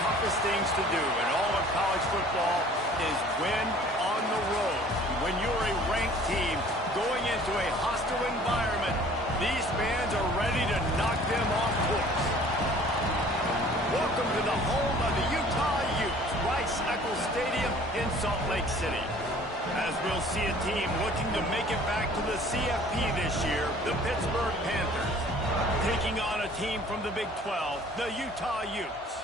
toughest things to do in all of college football is win on the road. When you're a ranked team going into a hostile environment, these fans are ready to knock them off course. Welcome to the home of the Utah Utes, Rice-Eccles Stadium in Salt Lake City. As we'll see a team looking to make it back to the CFP this year, the Pittsburgh Panthers. Taking on a team from the Big 12, the Utah Utes.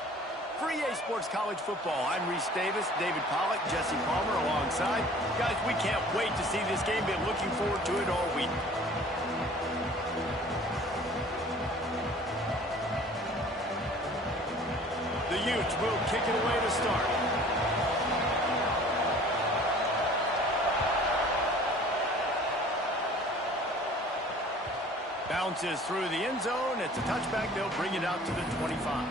For EA Sports College Football, I'm Reese Davis, David Pollack, Jesse Palmer alongside. Guys, we can't wait to see this game. Been looking forward to it all week. The Utes will kick it away to start. Bounces through the end zone. It's a touchback. They'll bring it out to the 25.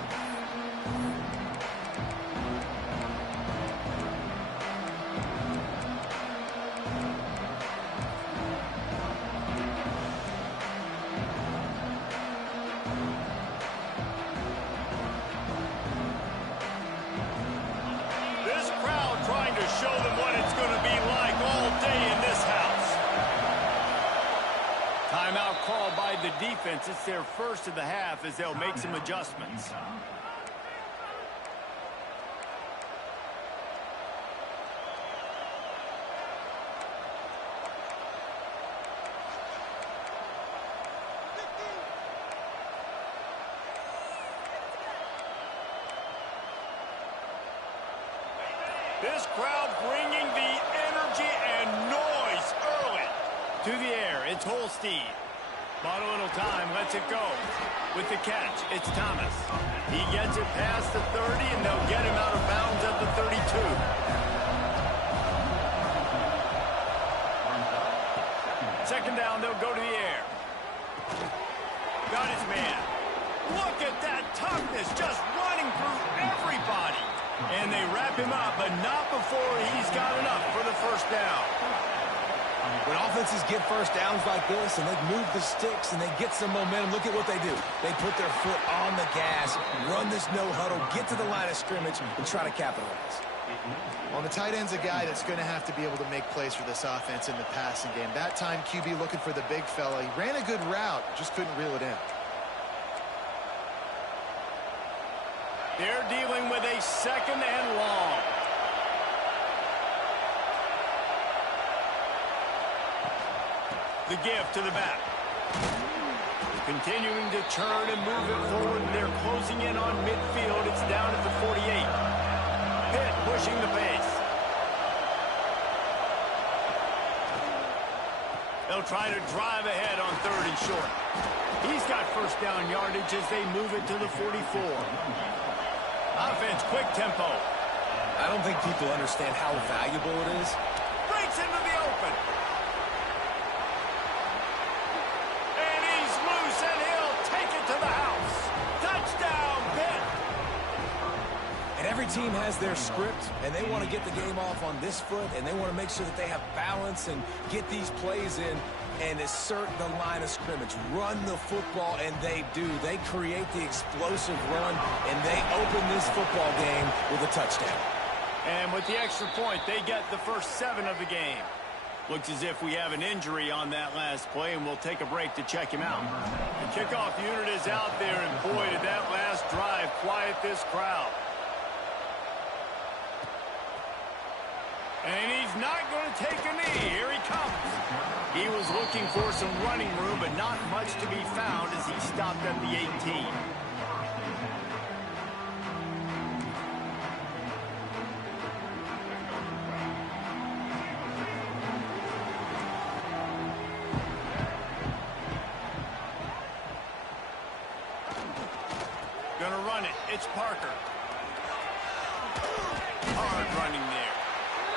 This crowd trying to show them what it's going to be like all day in this house. Timeout called by the defense. It's their first of the half as they'll make some adjustments. This crowd bringing the energy and noise early. To the air, it's Holstein. Bought a little time, lets it go. With the catch, it's Thomas. He gets it past the 30, and they'll get him out of bounds at the 32. Second down, they'll go to the air. Got his man. Look at that toughness, just running through everybody. And they wrap him up, but not before he's got enough for the first down. When offenses get first downs like this and they move the sticks and they get some momentum, look at what they do. They put their foot on the gas, run this no huddle, get to the line of scrimmage, and try to capitalize. Well, the tight end's a guy that's going to have to be able to make plays for this offense in the passing game. That time, QB looking for the big fella. He ran a good route, just couldn't reel it in. They're dealing with a second and long. The give to the back. Continuing to turn and move it forward. They're closing in on midfield. It's down at the 48. Pitt pushing the pace. They'll try to drive ahead on 3rd and short. He's got first down yardage as they move it to the 44. Offense, quick tempo. I don't think people understand how valuable it is. Breaks into the open. And he's loose, and he'll take it to the house. Touchdown, Pitt. And every team has their script, and they want to get the game off on this foot, and they want to make sure that they have balance and get these plays in and assert the line of scrimmage. Run the football, and they do. They create the explosive run, and they open this football game with a touchdown. And with the extra point, they get the first 7 of the game. Looks as if we have an injury on that last play, and we'll take a break to check him out. The kickoff unit is out there, and boy, did that last drive quiet this crowd. And he's not going to take a knee. Here he comes. He was looking for some running room, but not much to be found as he stopped at the 18. Gonna run it. It's Parker. Hard running there.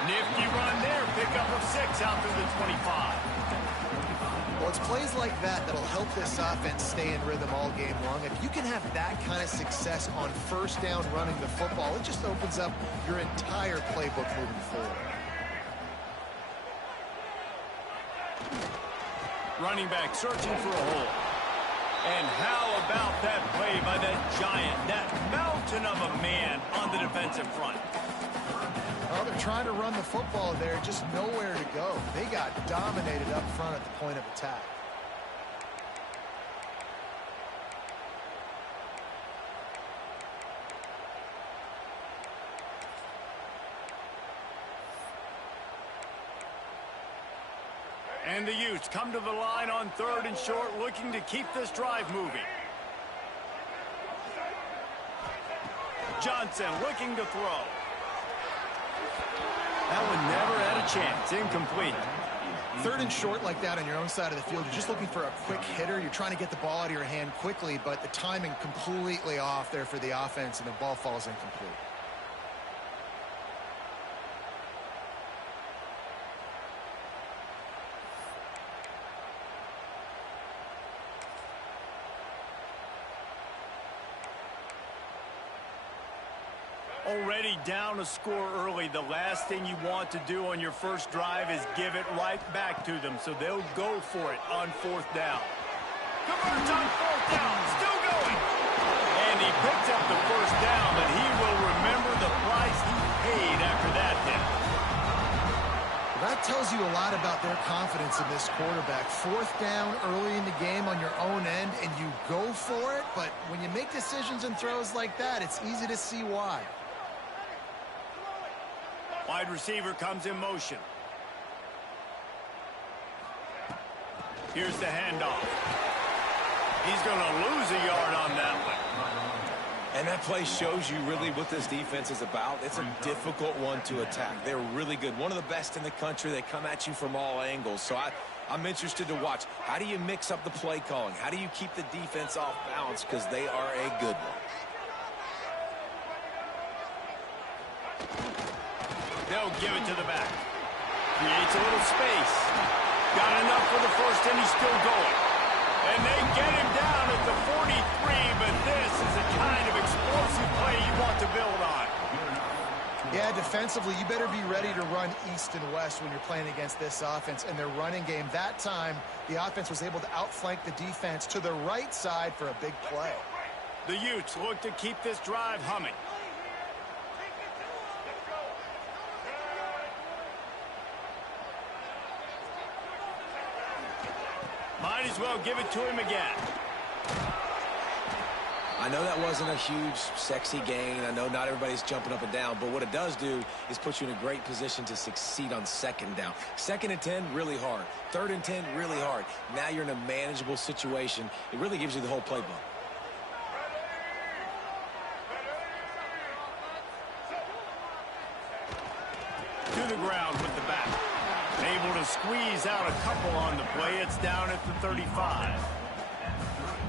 Nifty run there. Pickup of 6 out through the 25. Well, it's plays like that that'll help this offense stay in rhythm all game long. If you can have that kind of success on first down running the football, it just opens up your entire playbook moving forward. Running back searching for a hole. And how about that play by that giant, that mountain of a man on the defensive front? Well, they're trying to run the football there, just nowhere to go. They got dominated up front at the point of attack. And the Utes come to the line on 3rd and short, looking to keep this drive moving. Johnson looking to throw. That one never had a chance. Incomplete. 3rd and short like that on your own side of the field, you're just looking for a quick hitter. You're trying to get the ball out of your hand quickly, but the timing completely off there for the offense, and the ball falls incomplete. Already down a score early. The last thing you want to do on your first drive is give it right back to them, so they'll go for it on 4th down. Converts on 4th down, still going. And he picks up the 1st down, but he will remember the price he paid after that hit. That tells you a lot about their confidence in this quarterback. 4th down early in the game on your own end, and you go for it, but when you make decisions and throws like that, it's easy to see why. Wide receiver comes in motion. Here's the handoff. He's going to lose a yard on that one. And that play shows you really what this defense is about. It's a difficult one to attack. They're really good. One of the best in the country. They come at you from all angles. So I'm interested to watch. How do you mix up the play calling? How do you keep the defense off balance? Because they are a good one. They'll give it to the back. Creates a little space. Got enough for the 1st, and he's still going. And they get him down at the 43, but this is the kind of explosive play you want to build on. Yeah, defensively, you better be ready to run east and west when you're playing against this offense and their running game. That time, the offense was able to outflank the defense to the right side for a big play. The Utes look to keep this drive humming. Might as well give it to him again. I know that wasn't a huge, sexy gain. I know not everybody's jumping up and down, but what it does do is put you in a great position to succeed on 2nd down. 2nd and 10, really hard. 3rd and 10, really hard. Now you're in a manageable situation. It really gives you the whole playbook. To the ground with the back. Able to squeeze out a couple on the play. It's down at the 35.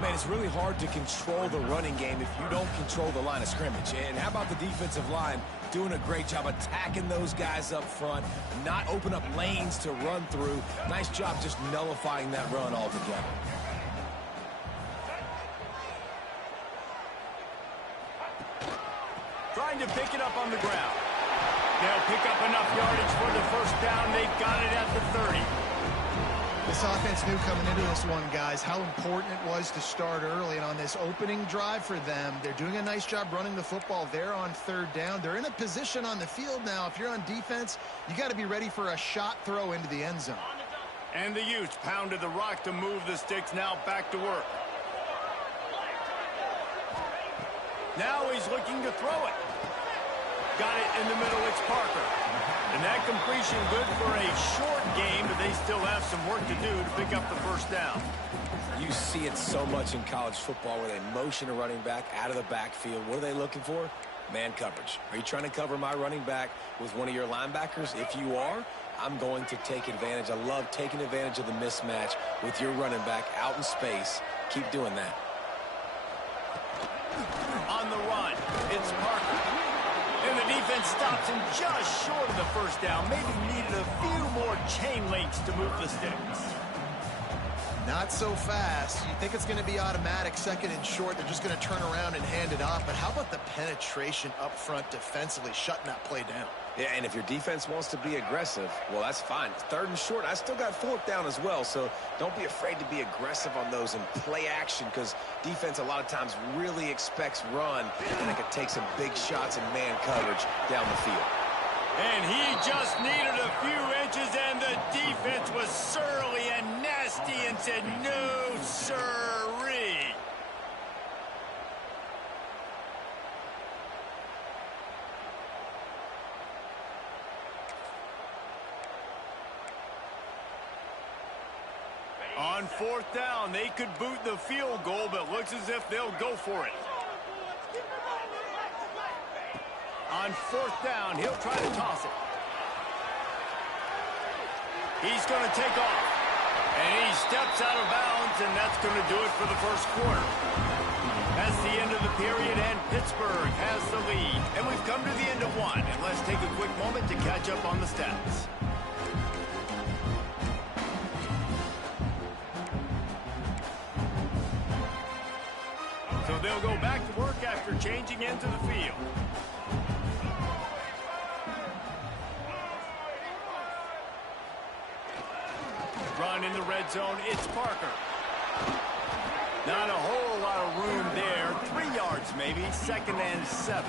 Man, it's really hard to control the running game if you don't control the line of scrimmage. And how about the defensive line doing a great job attacking those guys up front, not open up lanes to run through. Nice job just nullifying that run altogether. Trying to pick it up on the ground. They'll pick up enough yardage for the 1st down. They've got it at the 30. This offense knew coming into this one, guys, how important it was to start early. And on this opening drive for them, they're doing a nice job running the football. They're on 3rd down. They're in a position on the field now. If you're on defense, you got to be ready for a shot throw into the end zone. And the Utes pounded the rock to move the sticks. Now back to work. Now he's looking to throw it. Got it in the middle. It's Parker. And that completion good for a short game, but they still have some work to do to pick up the 1st down. You see it so much in college football where they motion a running back out of the backfield. What are they looking for? Man coverage. Are you trying to cover my running back with one of your linebackers? If you are, I'm going to take advantage. I love taking advantage of the mismatch with your running back out in space. Keep doing that. On the run, it's Parker. And the defense stops him just short of the 1st down. Maybe needed a few more chain links to move the sticks. Not so fast. You think it's going to be automatic, second and short. They're just going to turn around and hand it off. But how about the penetration up front defensively, shutting that play down? Yeah, and if your defense wants to be aggressive, well, that's fine. Third and short, I still got fourth down as well, so don't be afraid to be aggressive on those and play action, because defense a lot of times really expects run, and it can take some big shots in man coverage down the field. And he just needed a few inches, and the defense was surly and nasty and said, no, sirree. On fourth down, they could boot the field goal, but looks as if they'll go for it. On fourth down, he'll try to toss it. He's going to take off. And he steps out of bounds, and that's going to do it for the first quarter. That's the end of the period, and Pittsburgh has the lead. And we've come to the end of one, and let's take a quick moment to catch up on the stats. So they'll go back to work after changing into the field. Run in the red zone, it's Parker. Not a whole lot of room there. 3 yards maybe, 2nd and 7.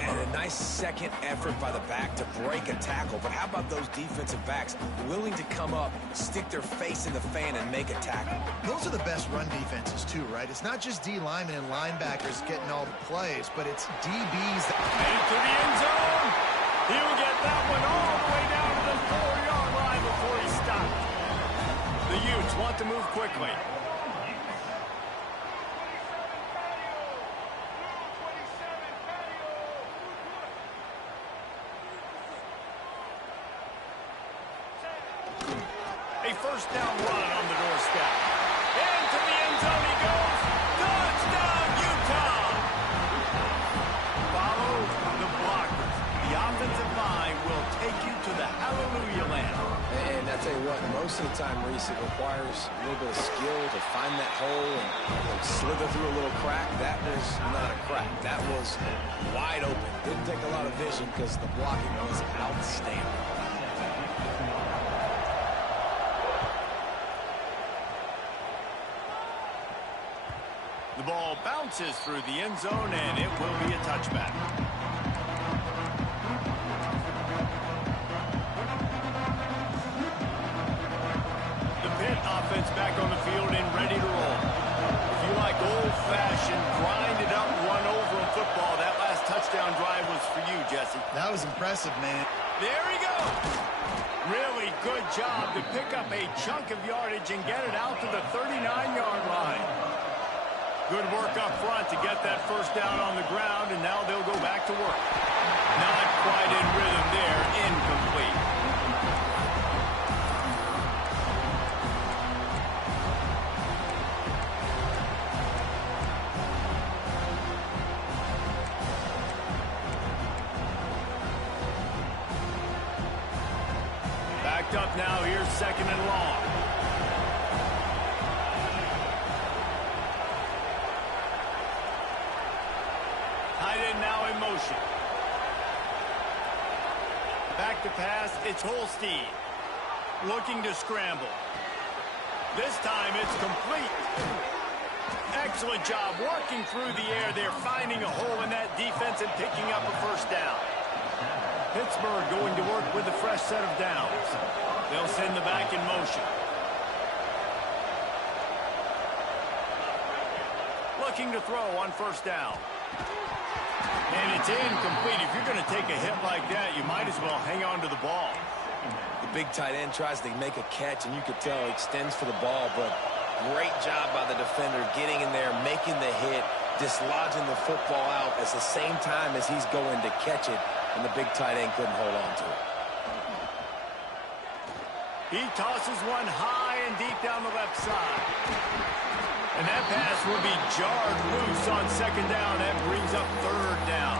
And a nice second effort by the back to break a tackle. But how about those defensive backs willing to come up, stick their face in the fan, and make a tackle? Those are the best run defenses, too, right? It's not just D linemen and linebackers getting all the plays, but it's DBs that... Into the end zone. He'll get that one all the way down to the 4-yard line before he stopped. The Utes want to move quickly. A first down run on the doorstep. Into the end zone he goes. Touchdown, Utah! Follow the blockers. The offensive line will take you to the hallelujah land. And I tell you what, most of the time, Reese, it requires a little bit of skill to find that hole and slither through a little crack. That was not a crack. That was wide open. Didn't take a lot of vision because the blocking was outstanding. The ball bounces through the end zone, and it will be a touchback. The Pitt offense back on the field and ready to roll. If you like old-fashioned, grind-it-up, run-over football, that last touchdown drive was for you, Jesse. That was impressive, man. There he goes. Really good job to pick up a chunk of yardage and get it out to the 39-yard line. Good work up front to get that first down on the ground, and now they'll go back to work. Not quite in rhythm there, incomplete. Backed up now, here's 2nd and long. Now in motion. Back to pass, it's Holstein. Looking to scramble. This time it's complete. Excellent job working through the air there, finding a hole in that defense and picking up a first down. Pittsburgh going to work with a fresh set of downs. They'll send the back in motion. Looking to throw on first down. And it's incomplete. If you're going to take a hit like that, you might as well hang on to the ball. The big tight end tries to make a catch, and you could tell he extends for the ball, but great job by the defender getting in there, making the hit, dislodging the football out at the same time as he's going to catch it, and the big tight end couldn't hold on to it. He tosses one high and deep down the left side. And that pass will be jarred loose on 2nd down. That brings up 3rd down.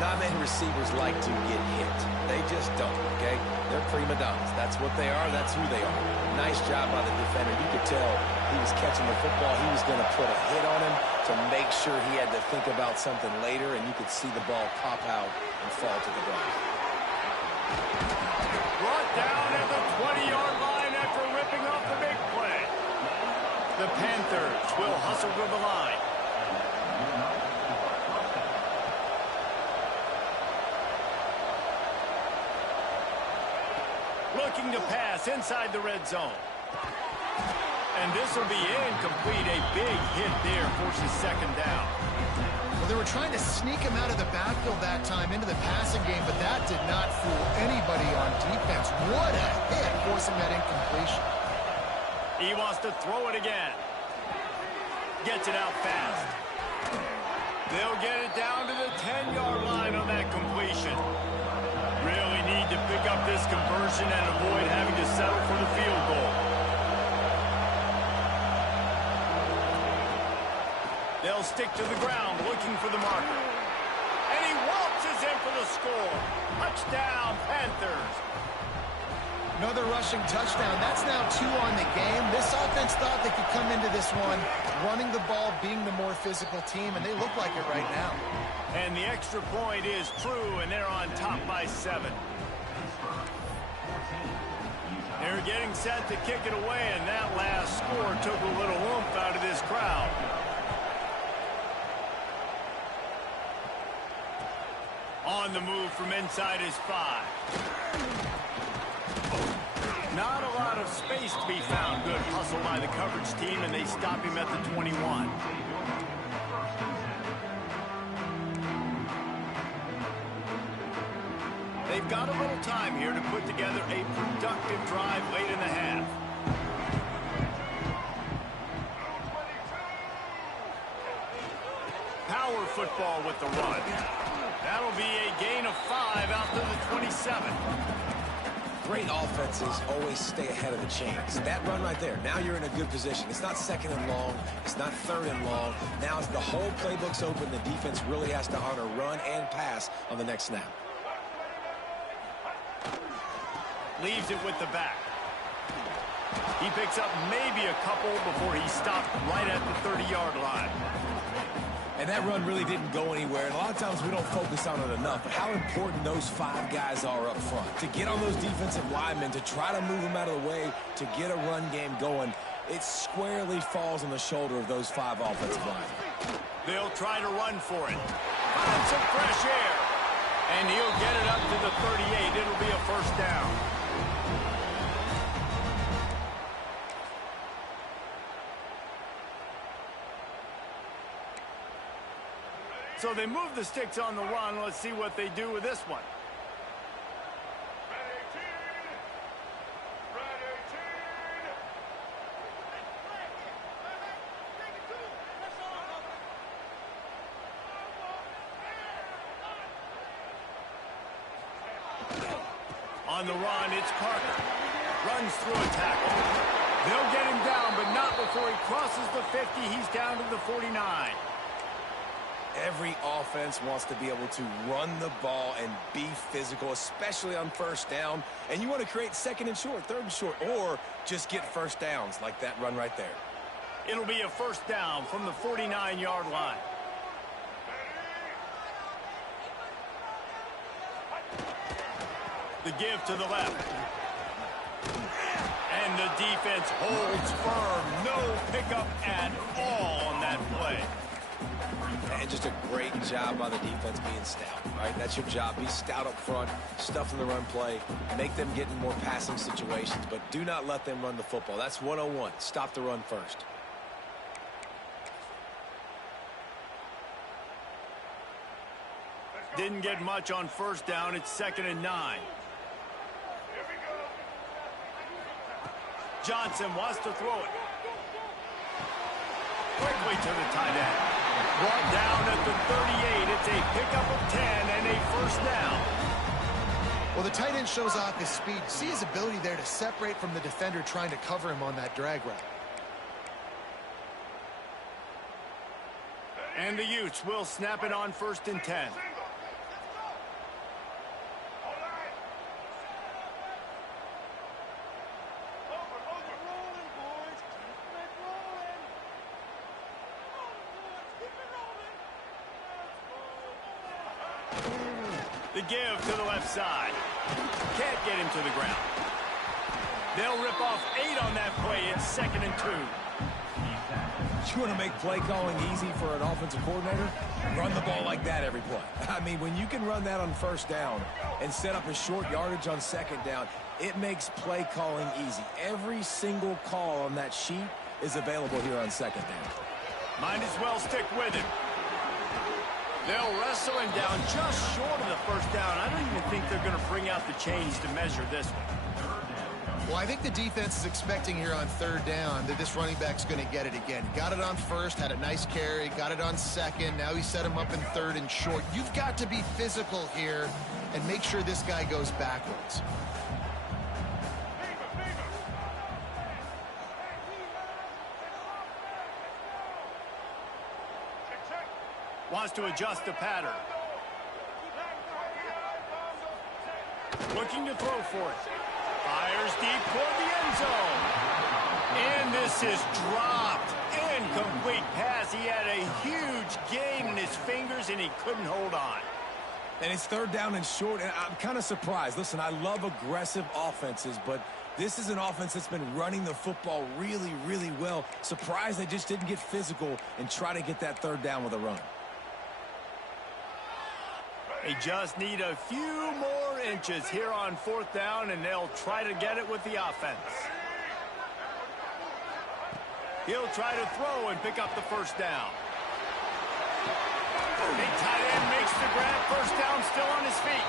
Not many receivers like to get hit. They just don't, okay? They're prima donnas. That's what they are. That's who they are. Nice job by the defender. You could tell he was catching the football. He was going to put a hit on him to make sure he had to think about something later, and you could see the ball pop out and fall to the ground. Brought down at the 20-yard line after ripping off the big play. The Panthers will hustle to the line. Looking to pass inside the red zone. And this will be incomplete. A big hit there forces second down. Well, they were trying to sneak him out of the backfield that time into the passing game, but that did not fool anybody on defense. What a hit, forcing that incompletion. He wants to throw it again. Gets it out fast. They'll get it down to the 10-yard line on that completion. Really need to pick up this conversion and avoid having to settle for the field goal. They'll stick to the ground looking for the marker. And he waltzes in for the score. Touchdown, Panthers. Another rushing touchdown. That's now 2 on the game. This offense thought they could come into this one running the ball, being the more physical team, and they look like it right now. And the extra point is true, and they're on top by 7. They're getting set to kick it away, and that last score took a little oomph out of this crowd. On the move from inside his 5. Not a lot of space to be found. Good hustle by the coverage team, and they stop him at the 21. They've got a little time here to put together a productive drive late in the half. Power football with the run. That'll be a gain of 5 out to the 27. Great offenses always stay ahead of the chains. That run right there, now you're in a good position. It's not second and long. It's not third and long. Now as the whole playbook's open, the defense really has to honor run and pass on the next snap. Leaves it with the back. He picks up maybe a couple before he stopped right at the 30-yard line. And that run really didn't go anywhere. And a lot of times we don't focus on it enough. But how important those 5 guys are up front. To get on those defensive linemen, to try to move them out of the way, to get a run game going, it squarely falls on the shoulder of those 5 offensive linemen. They'll try to run for it. Find some fresh air. And he'll get it up to the 38. It'll be a first down. So they move the sticks on the run. Let's see what they do with this one. On the run, it's Carter. Runs through a tackle. They'll get him down, but not before he crosses the 50. He's down to the 49. Every offense wants to be able to run the ball and be physical, especially on first down. And you want to create second and short, third and short, or just get first downs like that run right there. It'll be a first down from the 49-yard line. The give to the left. And the defense holds firm. No pickup at all on that play. And just a great job by the defense being stout, right? That's your job. Be stout up front, stuff in the run play, make them get in more passing situations, but do not let them run the football. That's 101. Stop the run first. Didn't get much on first down. It's 2nd and 9. Johnson wants to throw it. Quickly to the tight end. Brought down at the 38. It's a pickup of 10 and a first down. Well, the tight end shows off his speed. See his ability there to separate from the defender trying to cover him on that drag route. And the Utes will snap it on 1st and 10. The give to the left side. Can't get him to the ground. They'll rip off 8 on that play. It's 2nd and 2. You want to make play calling easy for an offensive coordinator? Run the ball like that every play. I mean, when you can run that on 1st down and set up a short yardage on 2nd down, it makes play calling easy. Every single call on that sheet is available here on 2nd down. Might as well stick with him. They'll wrestle him down just short of the 1st down. I don't even think they're going to bring out the chains to measure this one. Well, I think the defense is expecting here on 3rd down that this running back's going to get it again. Got it on 1st, had a nice carry, got it on 2nd. Now he set him up in 3rd and short. You've got to be physical here and make sure this guy goes backwards. Wants to adjust the pattern. Looking to throw for it. Fires deep toward the end zone. And this is dropped. Incomplete pass. He had a huge gain in his fingers, and he couldn't hold on. And it's 3rd down and short, and I'm kind of surprised. Listen, I love aggressive offenses, but this is an offense that's been running the football really, really well. Surprised they just didn't get physical and try to get that 3rd down with a run. They just need a few more inches here on 4th down, and they'll try to get it with the offense. He'll try to throw and pick up the 1st down. Big tight end makes the grab. 1st down, still on his feet.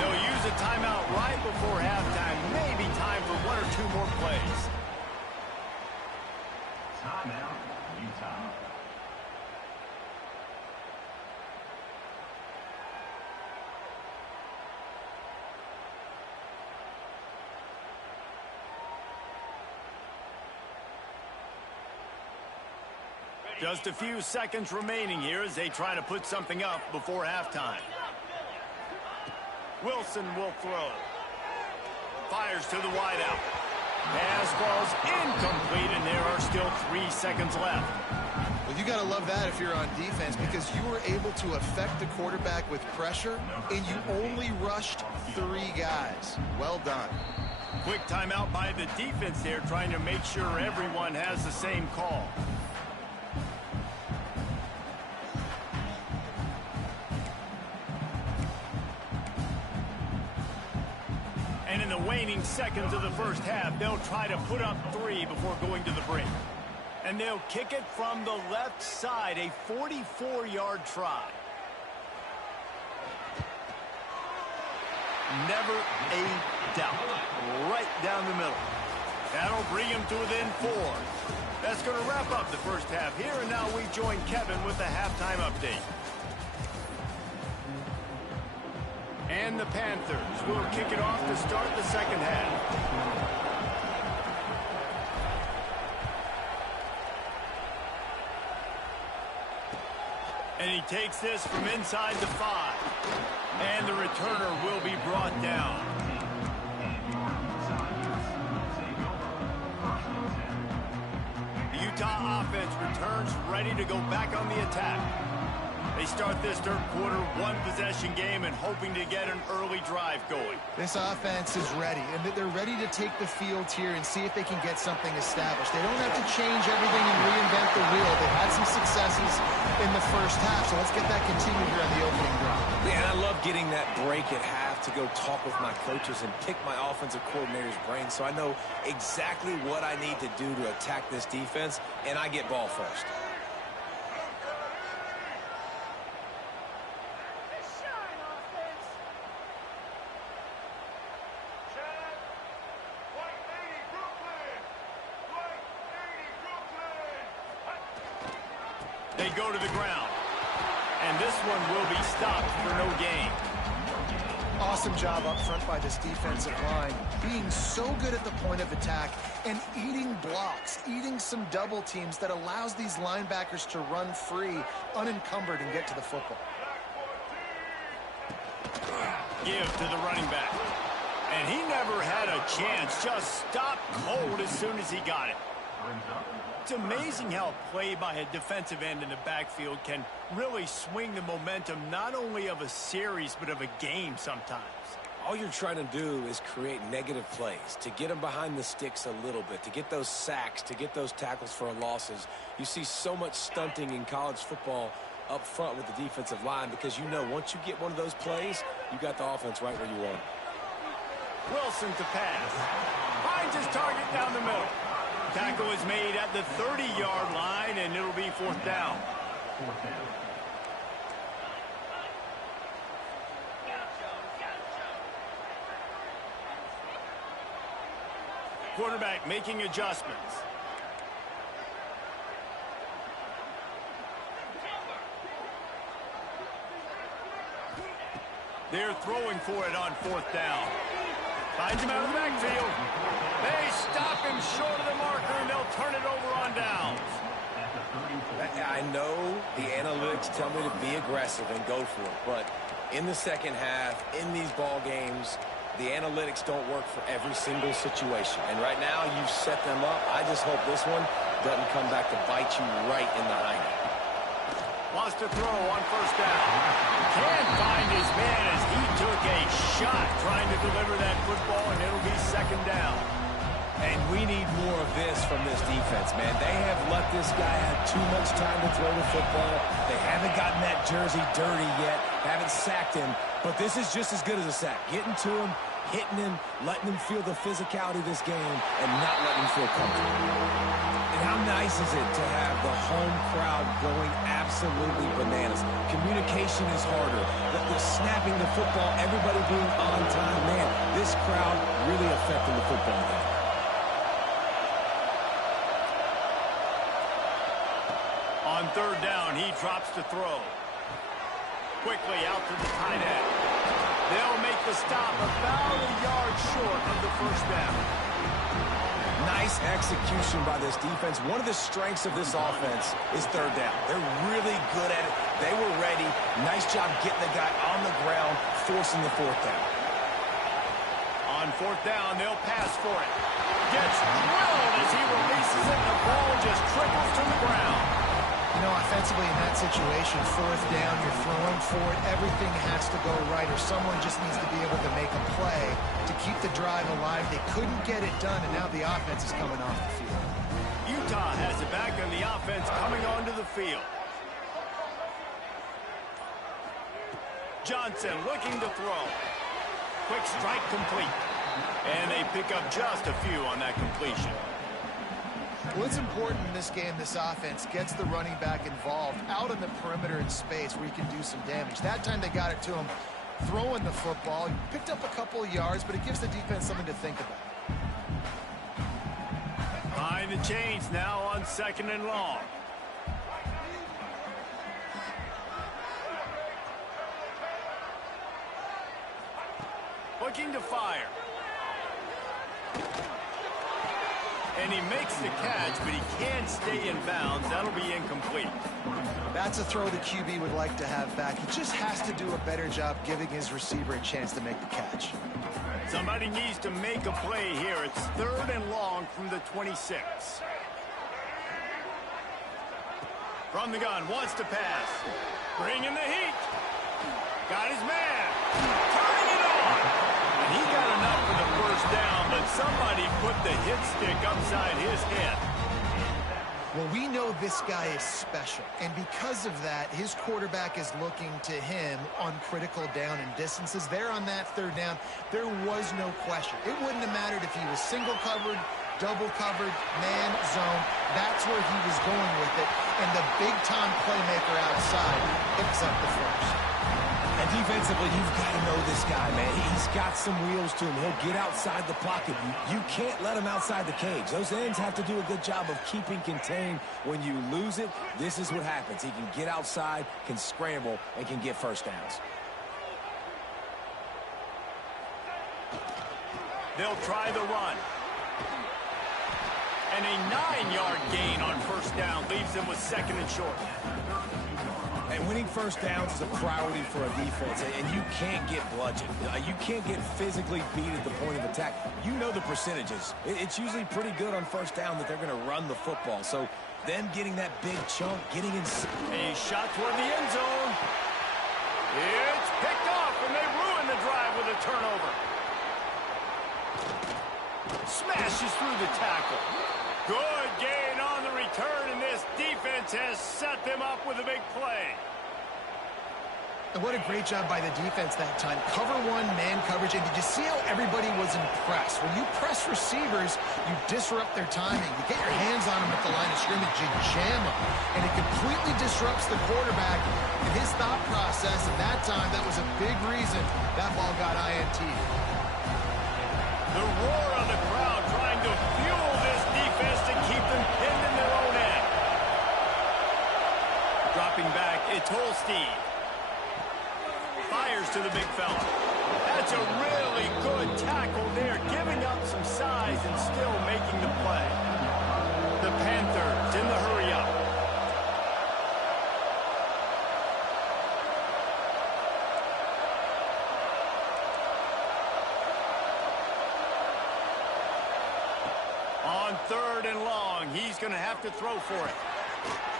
They'll use a timeout right before halftime. Maybe time for 1 or 2 more plays. Timeout, Utah. Just a few seconds remaining here as they try to put something up before halftime. Wilson will throw. Fires to the wideout. Pass falls incomplete, and there are still 3 seconds left. Well, you got to love that if you're on defense, because you were able to affect the quarterback with pressure, and you only rushed 3 guys. Well done. Quick timeout by the defense there, trying to make sure everyone has the same call. And in the waning seconds of the 1st half, they'll try to put up 3 before going to the break. And they'll kick it from the left side, a 44-yard try. Never a doubt. Right down the middle. That'll bring him to within 4. That's going to wrap up the 1st half here, and now we join Kevin with the halftime update. And the Panthers will kick it off to start the 2nd half. And he takes this from inside the 5. And the returner will be brought down. The Utah offense returns ready to go back on the attack. They start this 3rd quarter 1-possession game and hoping to get an early drive going. This offense is ready, and they're ready to take the field here and see if they can get something established. They don't have to change everything and reinvent the wheel. They had some successes in the 1st half, so let's get that continued here on the opening drive. Man, I love getting that break at half to go talk with my coaches and pick my offensive coordinator's brain so I know exactly what I need to do to attack this defense, and I get ball first. They go to the ground. And this one will be stopped for no gain. Awesome job up front by this defensive line, being so good at the point of attack and eating blocks, eating some double teams that allows these linebackers to run free, unencumbered, and get to the football. Give to the running back. And he never had a chance, just stopped cold as soon as he got it. It's amazing how play by a defensive end in the backfield can really swing the momentum not only of a series but of a game sometimes. All you're trying to do is create negative plays, to get them behind the sticks a little bit, to get those sacks, to get those tackles for losses. You see so much stunting in college football up front with the defensive line because you know once you get one of those plays, you got the offense right where you want it. Wilson to pass. Finds his target down the middle. Tackle is made at the 30-yard line, and it'll be fourth down. Fourth down. Quarterback making adjustments. They're throwing for it on fourth down. Finds him out of the backfield. They stop him short of the marker, and they'll turn it over on downs. I know the analytics tell me to be aggressive and go for it, but in the second half, in these ball games, the analytics don't work for every single situation. And right now, you've set them up. I just hope this one doesn't come back to bite you right in the hind. Wants to throw on first down. Can't find his man as he took a shot trying to deliver that football, and it'll be second down. And we need more of this from this defense, man. They have let this guy have too much time to throw the football. They haven't gotten that jersey dirty yet, haven't sacked him. But this is just as good as a sack. Getting to him, hitting him, letting him feel the physicality of this game, and not letting him feel comfortable. And how nice is it to have the home crowd going absolutely bananas? Communication is harder. The snapping the football, everybody being on time. Man, this crowd really affecting the football game. On third down, he drops to throw. Quickly out to the tight end. They'll make the stop about a yard short of the first down. Nice execution by this defense. One of the strengths of this offense is third down. They're really good at it. They were ready. Nice job getting the guy on the ground, forcing the fourth down. On fourth down, they'll pass for it. Gets drilled as he releases it, and the ball just trickles to the ground. You know, offensively in that situation, fourth down, you're throwing for it. Everything has to go right, or someone just needs to be able to make a play to keep the drive alive. They couldn't get it done, and now the offense is coming off the field. Utah has it back, and the offense coming onto the field. Johnson looking to throw. Quick strike complete. And they pick up just a few on that completion. Well, it's important in this game, this offense gets the running back involved out on the perimeter in space where he can do some damage. That time they got it to him throwing the football. He picked up a couple of yards, but it gives the defense something to think about. Behind the chains now on second and long. Looking to fire. And he makes the catch, but he can't stay in bounds. That'll be incomplete. That's a throw the QB would like to have back. He just has to do a better job giving his receiver a chance to make the catch. Somebody needs to make a play here. It's third and long from the 26. From the gun, wants to pass. Bringing the heat. Got his man. Turning it on. And he got enough for the first down, but somebody put the hit stick upside his head. Well, we know this guy is special, and because of that, his quarterback is looking to him on critical down and distances. There on that third down, there was no question. It wouldn't have mattered if he was single covered, double covered, man, zone. That's where he was going with it, and the big-time playmaker outside picks up the first. And defensively, you've got to know this guy, man. He's got some wheels to him. He'll get outside the pocket. You can't let him outside the cage. Those ends have to do a good job of keeping contained. When you lose it, this is what happens. He can get outside, can scramble, and can get first downs. They'll try the run. And a 9-yard gain on first down leaves them with second and short. And winning first downs is a priority for a defense, and you can't get bludgeoned. You can't get physically beat at the point of attack. You know the percentages. It's usually pretty good on first down that they're going to run the football. So them getting that big chunk, getting in. A shot toward the end zone. It's picked off, and they ruin the drive with a turnover. Smashes through the tackle. Good gain on the return, and this defense has set them up with a big play. And what a great job by the defense that time. Cover one, man coverage, and did you see how everybody was impressed? When you press receivers, you disrupt their timing. You get your hands on them at the line of scrimmage, you jam them, and it completely disrupts the quarterback and his thought process, and that time, that was a big reason that ball got INT. The roar of the crowd trying to fuel this defense to keep them pinned in their own end. Dropping back, it's Holstein. Fires to the big fella. That's a really good tackle there, giving up some size and still making the play. The Panthers in the hurry-up. On third and long, he's going to have to throw for it.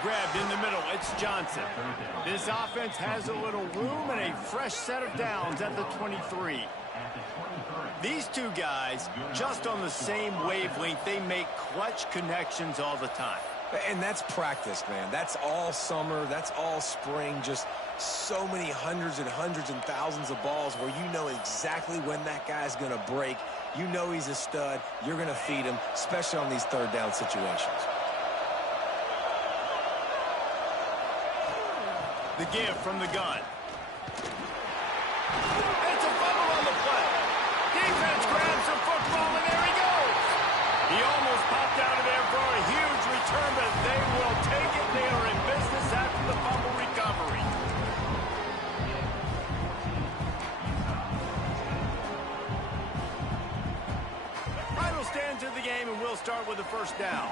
Grabbed in the middle, it's Johnson. This offense has a little room and a fresh set of downs at the 23. These two guys, just on the same wavelength, they make clutch connections all the time. And that's practice, man. That's all summer. That's all spring. Just so many hundreds and thousands of balls where you know exactly when that guy's going to break. You know he's a stud. You're going to feed him, especially on these third down situations. The give from the gun. It's a fumble on the play. Defense grabs the football, and there he goes. He almost popped out of there for a huge return, but they will take it. They are in business after the fumble recovery. Final stands of the game, and we'll start with the first down.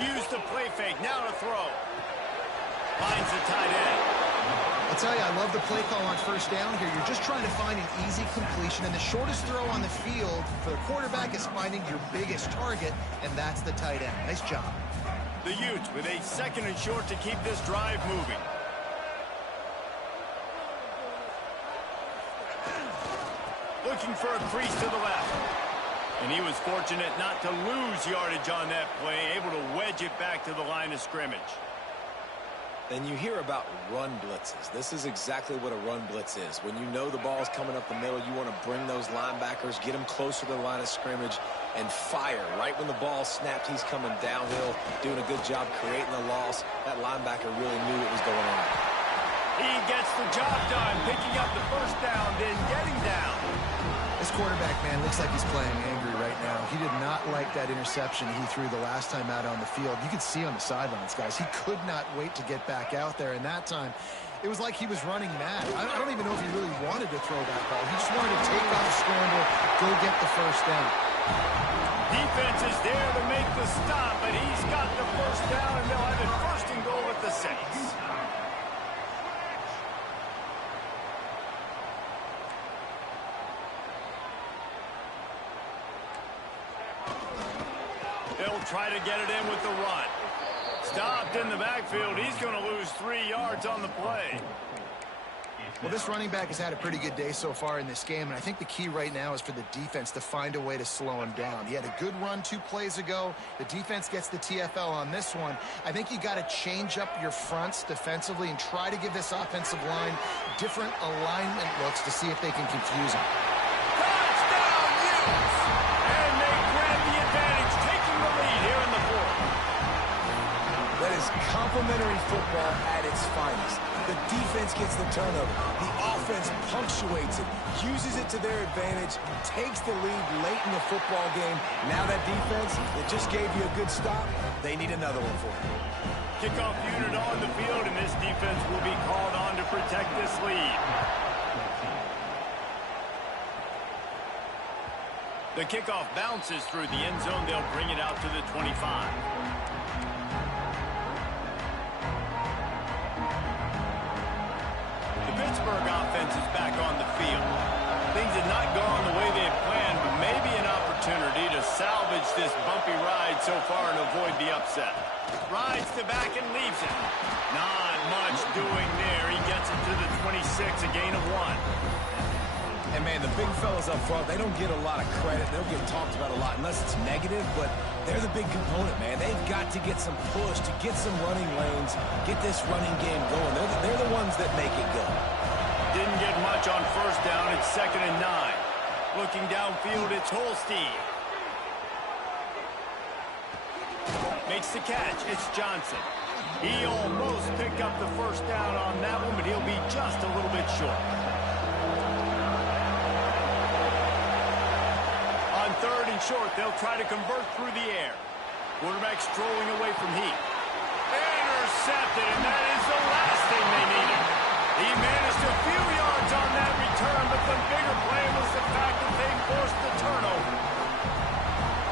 Use the play fake, now to throw. Finds the tight end. I'll tell you, I love the play call on first down here. You're just trying to find an easy completion, and the shortest throw on the field for the quarterback is finding your biggest target, and that's the tight end. Nice job. The Utes with a second and short to keep this drive moving. Looking for a crease to the left. And he was fortunate not to lose yardage on that play, able to wedge it back to the line of scrimmage. And you hear about run blitzes. This is exactly what a run blitz is. When you know the ball's coming up the middle, you want to bring those linebackers, get them closer to the line of scrimmage, and fire. Right when the ball snapped, he's coming downhill, doing a good job creating the loss. That linebacker really knew what was going on. He gets the job done, picking up the first down, then getting down. This quarterback, man, looks like he's playing angry right now. He did not like that interception he threw the last time out on the field. You could see on the sidelines, guys, he could not wait to get back out there. And that time, it was like he was running mad. I don't even know if he really wanted to throw that ball. He just wanted to take off, scramble, go get the first down. Defense is there to make the stop, but he's got the first down, and they'll have it first and goal at the 6. They'll try to get it in with the run. Stopped in the backfield. He's going to lose 3 yards on the play. Well, this running back has had a pretty good day so far in this game, and I think the key right now is for the defense to find a way to slow him down. He had a good run 2 plays ago. The defense gets the TFL on this one. I think you got to change up your fronts defensively and try to give this offensive line different alignment looks to see if they can confuse him. Touchdown, Utes! And they grab the advantage, taking the lead here in the 4th. That is complimentary football at its finest. The defense gets the turnover. The offense punctuates it, uses it to their advantage, takes the lead late in the football game. Now that defense that just gave you a good stop, they need another one for you. Kickoff unit on the field, and this defense will be called on to protect this lead. The kickoff bounces through the end zone. They'll bring it out to the 25. The Pittsburgh offense is back on the field. Things did not go on the way they had planned, but maybe an opportunity to salvage this bumpy ride so far and avoid the upset. Rides to back and leaves it. Not much doing there. He gets it to the 26, a gain of 1. And, man, the big fellas up front, they don't get a lot of credit. They don't get talked about a lot unless it's negative, but they're the big component, man. They've got to get some push, to get some running lanes, get this running game going. They're the ones that make it go. Didn't get much on first down. It's 2nd and 9. Looking downfield, it's Holstein. Makes the catch. It's Johnson. He almost picked up the first down on that one, but he'll be just a little bit short. On 3rd and short, they'll try to convert through the air. Quarterback strolling away from Heath. Intercepted, and that is the last thing they needed. He managed a few yards on that return, but the bigger play was the fact that they forced the turnover.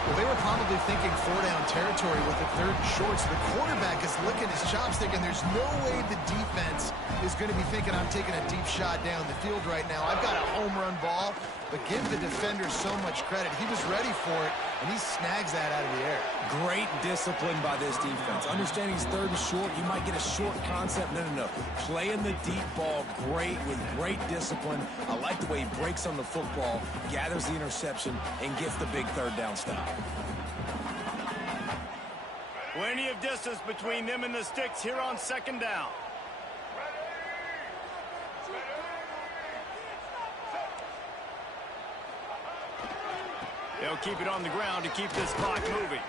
Well, they were probably thinking 4-down territory with the 3rd and short, so the quarterback is licking his chops thinking there's no way the defense is going to be thinking I'm taking a deep shot down the field right now. I've got a home run ball, but give the defender so much credit. He was ready for it, and he snags that out of the air. Great discipline by this defense. Understanding he's 3rd and short, you might get a short concept. No. Playing the deep ball great with great discipline. I like the way he breaks on the football, gathers the interception, and gets the big 3rd down stop. Plenty of distance between them and the sticks here on 2nd down. They'll keep it on the ground to keep this clock moving.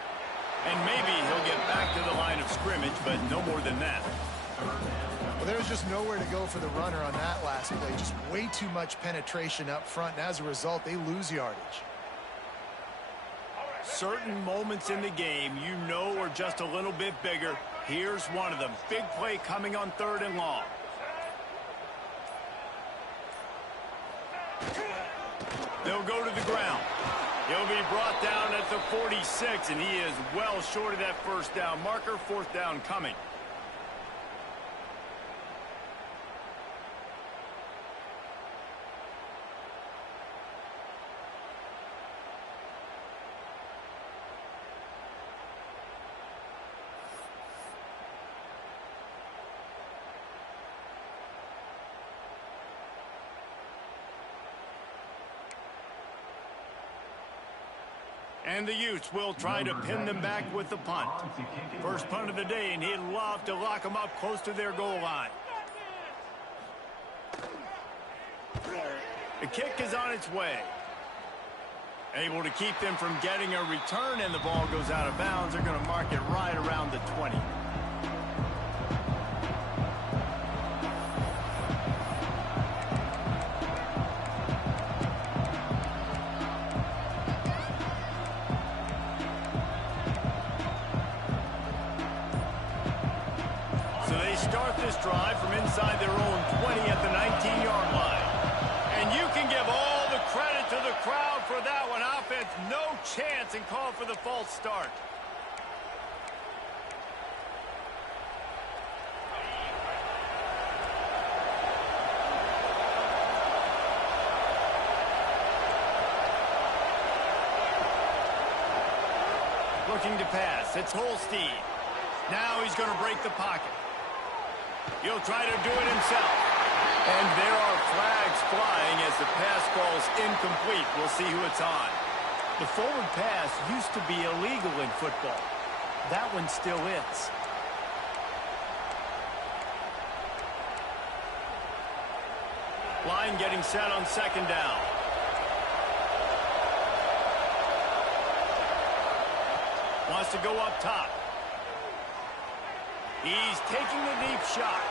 And maybe he'll get back to the line of scrimmage, but no more than that. Well, there's just nowhere to go for the runner on that last play. Just way too much penetration up front, and as a result, they lose yardage. Certain moments in the game you know are just a little bit bigger. Here's one of them. Big play coming on 3rd and long. They'll go to the ground. He'll be brought down at the 46, and he is well short of that first down marker. 4th down coming. And the Utes will try to pin them back with the punt. First punt of the day, and he'd love to lock them up close to their goal line. The kick is on its way. Able to keep them from getting a return, and the ball goes out of bounds. They're going to mark it right around the 20. Drive from inside their own 20 at the 19-yard line. And you can give all the credit to the crowd for that one. Offense, no chance, and call for the false start. Looking to pass. It's Holstein. Now he's going to break the pocket. He'll try to do it himself. And there are flags flying as the pass falls incomplete. We'll see who it's on. The forward pass used to be illegal in football. That one still is. Line getting set on 2nd down. Wants to go up top. He's taking the deep shot.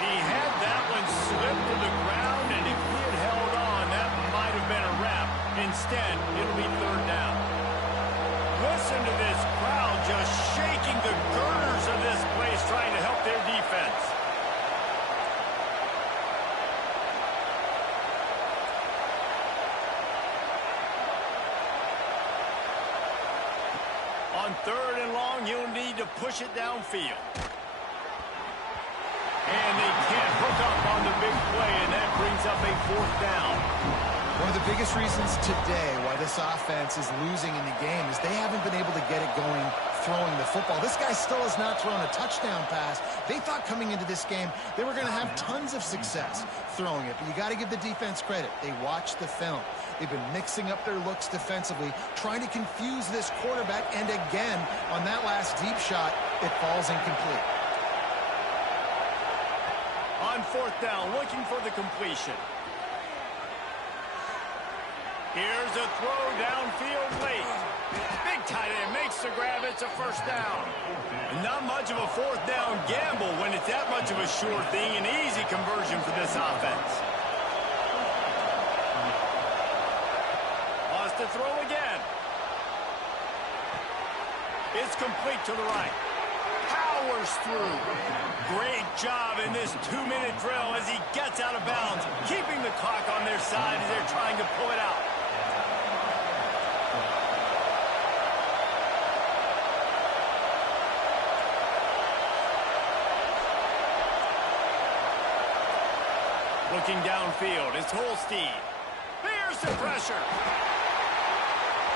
He had that one slip to the ground, and if he had held on, that might have been a wrap. Instead, it'll be 3rd down. Listen to this crowd just shaking the girders of this place, trying to help their defense. On 3rd and long, you'll need to push it downfield. And they can't hook up on the big play, and that brings up a 4th down. One of the biggest reasons today why this offense is losing in the game is they haven't been able to get it going throwing the football. This guy still has not thrown a touchdown pass. They thought coming into this game they were going to have tons of success throwing it, but you got to give the defense credit. They watched the film. They've been mixing up their looks defensively, trying to confuse this quarterback, and again, on that last deep shot, it falls incomplete. On 4th down, looking for the completion. Here's a throw downfield late. Big tight end makes the grab. It's a 1st down. Not much of a 4th down gamble when it's that much of a sure thing. An easy conversion for this offense. Wants to throw again. It's complete to the right. Powers through. Great job in this 2-minute drill as he gets out of bounds, keeping the clock on their side as they're trying to pull it out. Looking downfield, it's Holstein. There's the pressure.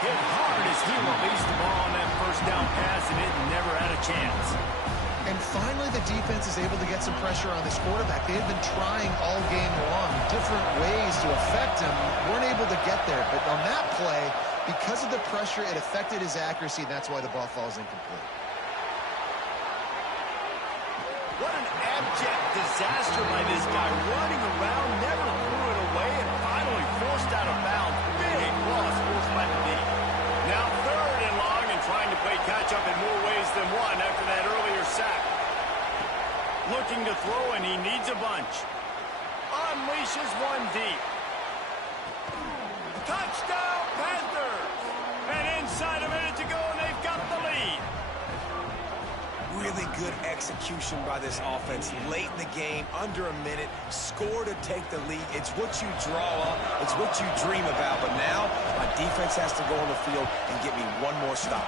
Hit hard as he released the ball on that 1st down pass, and it never had a chance. And finally, the defense is able to get some pressure on this quarterback. They have been trying all game long, different ways to affect him. Weren't able to get there, but on that play, because of the pressure, it affected his accuracy, and that's why the ball falls incomplete. What an abject disaster by this guy, running around, never threw it away, and finally forced out of bounds. Big loss forced by the knee. Now 3rd and long, and trying to play catch-up in more ways than one after that earlier sack. Looking to throw, and he needs a bunch. Unleashes one deep. Touchdown, Panthers! And inside a minute to go, and they've got the lead. Really good execution by this offense late in the game, under a minute, score to take the lead. It's what you draw up, it's what you dream about, but now my defense has to go on the field and get me one more stop.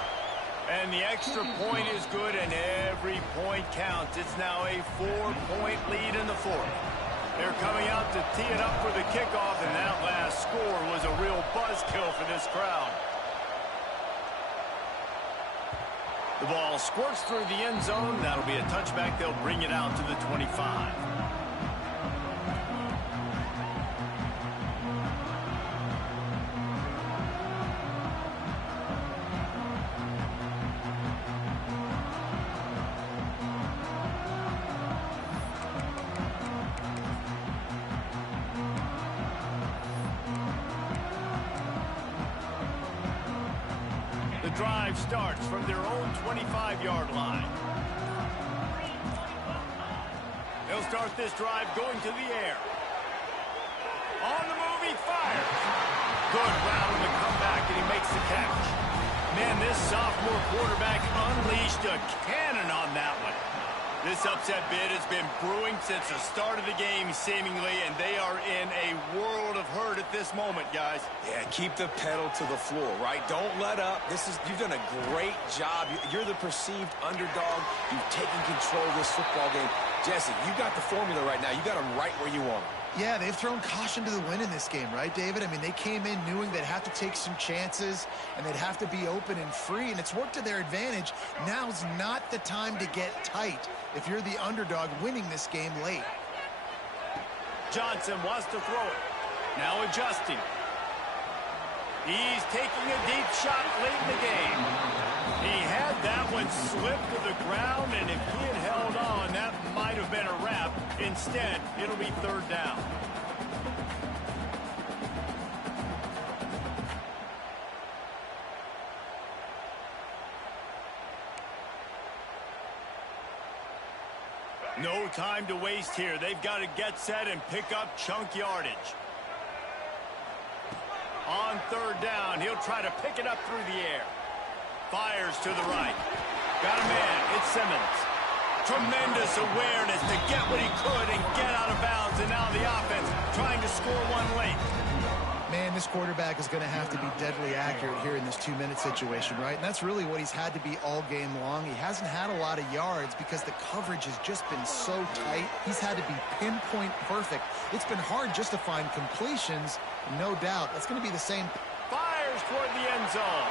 And the extra point is good, and every point counts. It's now a 4-point lead in the 4th. They're coming out to tee it up for the kickoff, and that last score was a real buzzkill for this crowd. The ball squirts through the end zone. That'll be a touchback. They'll bring it out to the 25. The drive starts from their own 25-yard line. They'll start this drive going to the air. On the move, he fires. Good route on the comeback, and he makes the catch. Man, this sophomore quarterback unleashed a cannon on that one. This upset bid has been brewing since the start of the game, seemingly, and they are in a world of hurt at this moment, guys. Yeah, keep the pedal to the floor, right? Don't let up. You've done a great job. You're the perceived underdog. You've taken control of this football game. Jesse, you got the formula right now. You got them right where you want them. Yeah, they've thrown caution to the wind in this game, right, David? I mean, they came in knowing they'd have to take some chances and they'd have to be open and free, and it's worked to their advantage. Now's not the time to get tight if you're the underdog winning this game late. Johnson wants to throw it. Now adjusting. He's taking a deep shot late in the game. He had that one slip to the ground, and if he had held on, that might have been a wrap. Instead, it'll be 3rd down. No time to waste here. They've got to get set and pick up chunk yardage. On 3rd down, he'll try to pick it up through the air. Fires to the right. Got a man. It's Simmons. Tremendous awareness to get what he could and get out of bounds. And now the offense trying to score one late. Man, this quarterback is going to have to be deadly accurate here in this 2-minute situation, right? And that's really what he's had to be all game long. He hasn't had a lot of yards because the coverage has just been so tight. He's had to be pinpoint perfect. It's been hard just to find completions, no doubt. That's going to be the same. Fires toward the end zone.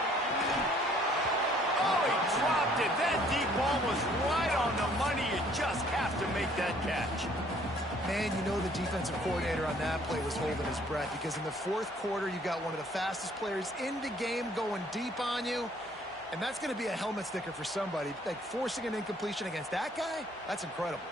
Oh, he dropped it. That deep ball was right on the money. You just have to make that catch. Man, you know the defensive coordinator on that play was holding his breath because in the fourth quarter, you got one of the fastest players in the game going deep on you, and that's going to be a helmet sticker for somebody. Like, forcing an incompletion against that guy, that's incredible.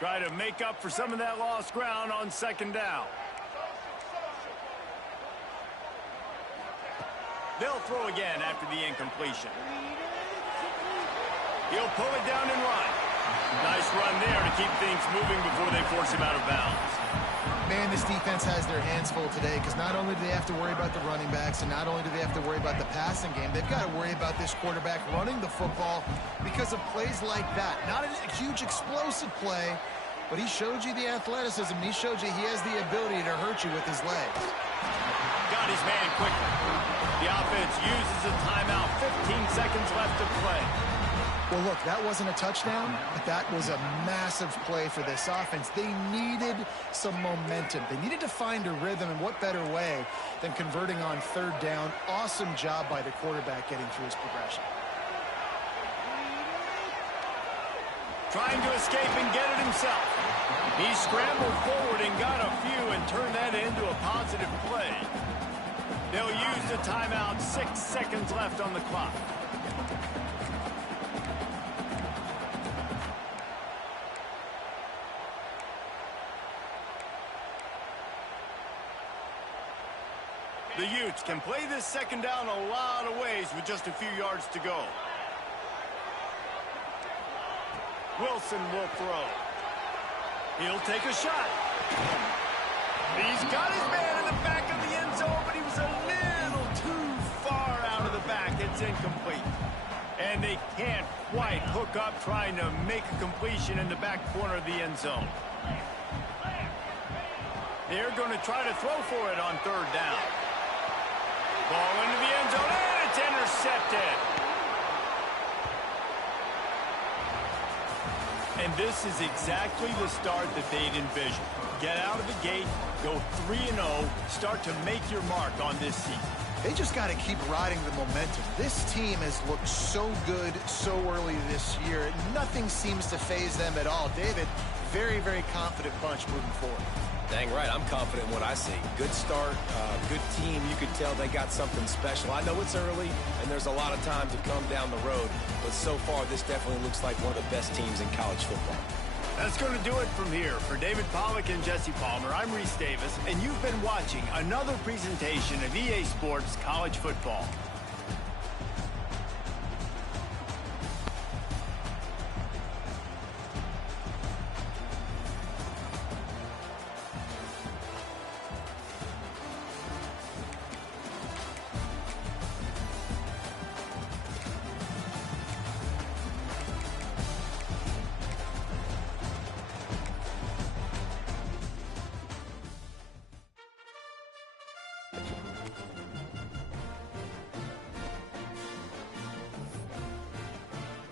Try to make up for some of that lost ground on second down. They'll throw again after the incompletion. He'll pull it down and run. Nice run there to keep things moving before they force him out of bounds. Man, this defense has their hands full today because not only do they have to worry about the running backs and not only do they have to worry about the passing game, they've got to worry about this quarterback running the football because of plays like that. Not a huge explosive play, but he showed you the athleticism. He showed you he has the ability to hurt you with his legs. Got his man quickly. The offense uses a timeout. 15 seconds left to play. Well, look, that wasn't a touchdown, but that was a massive play for this offense. They needed some momentum. They needed to find a rhythm, and what better way than converting on third down. Awesome job by the quarterback getting through his progression. Trying to escape and get it himself. He scrambled forward and got a few and turned that into a positive play. They'll use the timeout. 6 seconds left on the clock. The Utes can play this second down a lot of ways with just a few yards to go. Wilson will throw. He'll take a shot. He's got his man in the back of the end zone, but he was a little too far out of the back. It's incomplete. And they can't quite hook up trying to make a completion in the back corner of the end zone. They're going to try to throw for it on third down. Ball into the end zone, and it's intercepted. And this is exactly the start that they'd envisioned. Get out of the gate, go 3-0, start to make your mark on this season. They just got to keep riding the momentum. This team has looked so good so early this year. Nothing seems to faze them at all. David, very, very confident bunch moving forward. Dang right, I'm confident in what I see. Good start, good team. You could tell they got something special. I know it's early, and there's a lot of time to come down the road, but so far, this definitely looks like one of the best teams in college football. That's going to do it from here. For David Pollack and Jesse Palmer, I'm Reese Davis, and you've been watching another presentation of EA Sports College Football.